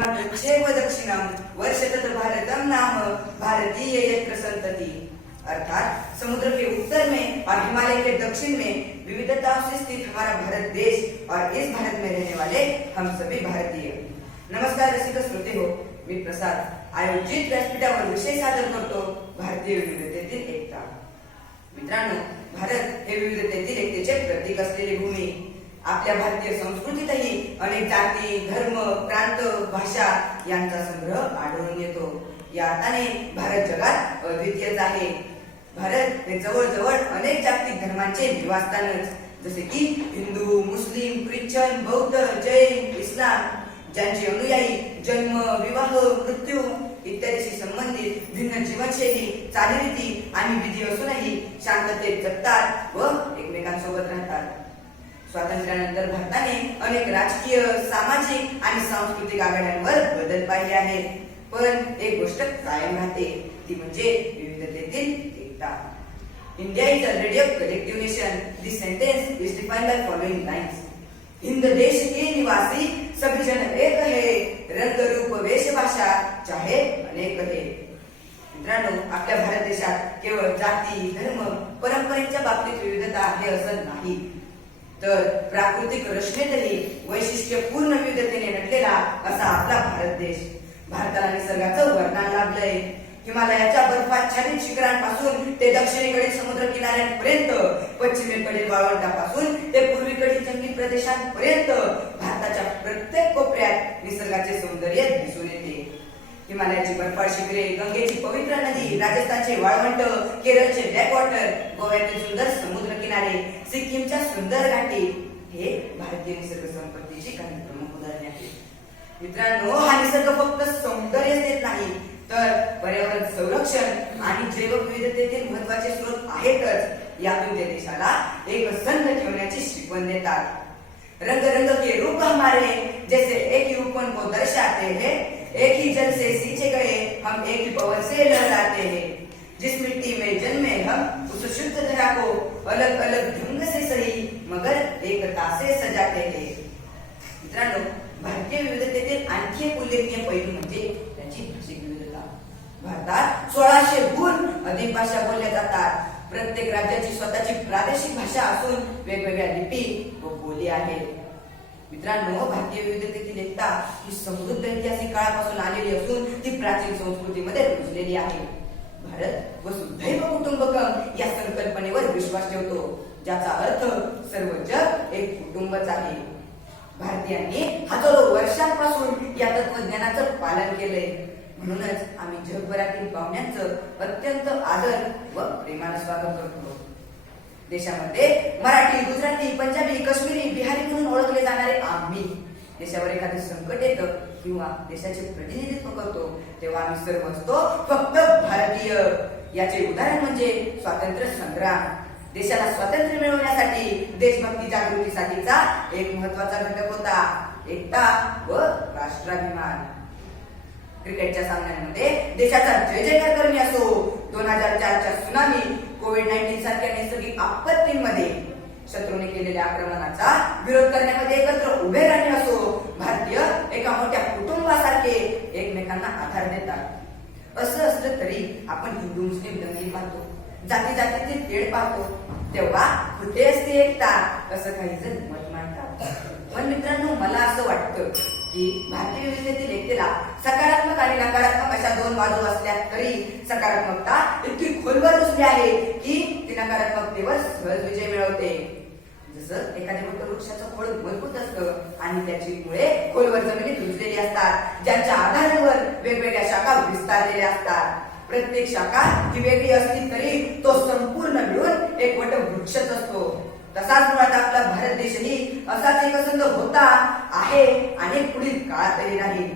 हिमाचल दक्षिणम वर्षतत भारतम नाम भारतीय यत्र संतति. अर्थात समुद्र के उत्तर में और हिमालय के दक्षिण में विविधताओं से स्थित हमारा भारत देश और इस भारत में रहने वाले हम सभी भारतीय। नमस्कार रसिक श्रोते हो मी प्रसाद आयोजित व्यासपीठावर विषय सादर करतो भारतीय विविधतेतील एकता. मित्रांनो भारत हे विविधतेतील एकतेचे प्रतीक असलेली भूमी. आपल्या भारतीय संस्कृतीतही अनेक जाती धर्म प्रांत भाषा यांचा संग्रह आढळून येतो. या अर्थाने भारत जगात अद्वितीयच आहे. भारत हे जवळजवळ अनेक जागतिक धर्मांचे निवासस्थानच. जसे की हिंदू मुस्लिम ख्रिश्चन बौद्ध जैन इस्लाम ज्यांचे अनुयायी जन्म विवाह मृत्यू इत्यादीशी संबंधित भिन्न जीवनशैली चालीरीती आणि विधी असूनही शांततेत जगतात व एकमेकांसोबत राहतात. स्वातंत्र्यानंतर भारताने अनेक राजकीय सामाजिक आणि सांस्कृतिक आघाड्यांवर बदल पाहिले आहेत. पण एक गोष्ट कायम राहते ती म्हणजे विविधतेतील एकता. India is already a collective nation this sentence is defined by following lines Hind देश के निवासी सभी जन एक है. रंग रूप वेशभाषा चाहे अनेक है. मित्रांनो आपल्या भारत देशात केवळ जाती धर्म परंपरेच्या बाबतीत विविधता आहे असं नाही. तर प्राकृतिक रचनेतही वैशिष्ट्यपूर्ण विविधतेने नटलेला असा आपला भारत देश. भारताला निसर्गाचं वरदान लाभलंय. हिमालयाच्या बर्फाच्छादित शिखरांपासून ते दक्षिणेकडील समुद्र किनाऱ्यांपर्यंत पश्चिमेकडील वाळवंटापासून ते पूर्वीकडील जंगली प्रदेशांपर्यंत भारताच्या प्रत्येक कोपऱ्यात निसर्गाचे सौंदर्य दिसून येते. हिमालयाची बर्फाळ ग्रे गंगेची पवित्र नदी राजस्थानचे वाळवंट केरळचे ब्लॅक वॉटर गोव्याचे सुंदर समुद्र किनारे सिक्कीमच्या सुंदर घाटी हे भारतीय निसर्ग संपत्तीची काही प्रमुख उदाहरणे आहेत. मित्रांनो हा निसर्ग फक्त सौंदर्य देत नाही तर पर्यावरण संरक्षण आणि जैवविविधतेतील महत्त्वाचे स्रोत आहेतच यातून त्या देशाला एक संध ठेवण्याची शिकवण देतात. रंग रंग के रूप हमारे जैसे एक ही को दर्शाते हैं एक ही जल से सींचे गए हम एक ही पवन से लहराते हैं। जिस मिट्टी में जन्मे हम उस शुद्ध धरा को अलग अलग ढंग से सही मगर एकता से सजाते हैं। मित्रांनो भारतीय विविधतेतील आणखी एक उल्लेखनीय पैलू म्हणजे त्याची भाषिक विविधता. भारतात सोळाशे गुण अधिक भाषा बोलल्या जातात. प्रत्येक राज्याची स्वतःची प्रादेशिक भाषा असून वेगवेगळ्या लिपी व बोली आहेत. मित्रांनो भारतीय विविधतेतील एकता ही समृद्ध ऐतिहासिक काळापासून आलेली असून ती प्राचीन संस्कृतीमध्ये रुजलेली आहे. भारत वसुधैव कुटुंबकम या संकल्पनेवर विश्वास ठेवतो ज्याचा अर्थ सर्व जग एक कुटुंबच आहे. भारतीयांनी हजारो वर्षांपासून या तत्वज्ञानाचं पालन केलंय. म्हणूनच आम्ही जगभरातील पाहुण्यांचं अत्यंत आदर व प्रेमाने स्वागत करतो. देशामध्ये मराठी गुजराती पंजाबी काश्मीरी बिहारी म्हणून ओळखले जाणारे आम्ही. देशावर एखादे संकट येतं किंवा देशाचे प्रतिनिधित्व करतो तेव्हा आम्ही सर्व असतो फक्त भारतीय. याचे उदाहरण म्हणजे स्वातंत्र्य संग्राम. देशाला स्वातंत्र्य मिळवण्यासाठी देशभक्ती जागृतीसाठीचा एक महत्त्वाचा घटक होता एकता व राष्ट्राभिमान. क्रिकेटच्या सामन्यांमध्ये देशाचा जय जयकार करणे असो दोन हजार चारच्या सुनामी कोविड नाईन्टीन सारख्या नैसर्गिक आपत्तींमध्ये शत्रूने केलेल्या आक्रमणाचा विरोध करण्यामध्ये एकत्र उभे राहणे असो भारतीय एका मोठ्या कुटुंबासारखे एकमेकांना आधार देतात. असं असलं तरी आपण हिंदू मुस्लिम दंगली पाहतो. जाती जातीचे तेढ पाहतो. तेव्हा कुठे असते एकता असं काही जण मत मांडतात. पण मित्रांनो मला असं वाटतं की भारतीय विविधतेतील एकतेला सकारात्मक आणि नकारात्मक अशा दोन बाजू असल्या तरी सकारात्मकता इतकी खोलवर रुजली आहे की ती नकारात्मकतेवर सहज विजय मिळवते. जसं एखाद्या मोठ्या वृक्षाचं फळ मजबूत असतं आणि त्याची मुळे खोलवर जमिनीत रुजलेली असतात ज्यांच्या आधारावर वेगवेगळ्या शाखा विस्तारलेल्या असतात. प्रत्येक शाखा ही वेगळी असली तरी तो संपूर्ण मिळून एक मोठा वृक्षच असतो. तसाच मुळात आपला भारत देशही असाच एकसंध होता आहे आणि पुढील काळातही राहील.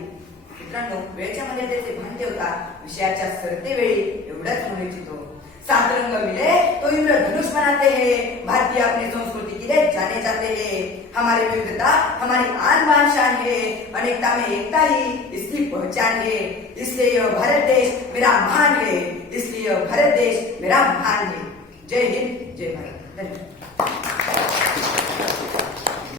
मित्रांनो वेळच्या मर्यादेचे भान ठेवता विषयाच्या सरते वेळी एवढंच म्हणू इच्छितो सात रंग मिले तो इंद्र धनुष बनाते हैं. भारतीय अपनी संस्कृति के लिए जाने जाते हैं. हमारी विविधता हमारी आन बान शान है. अनेकता में एकता ही इसकी पहचान है. इसलिए यह भारत देश मेरा महान है. इसलिए यह भारत देश मेरा महान है. जय हिंद जय भारत. धन्यवाद.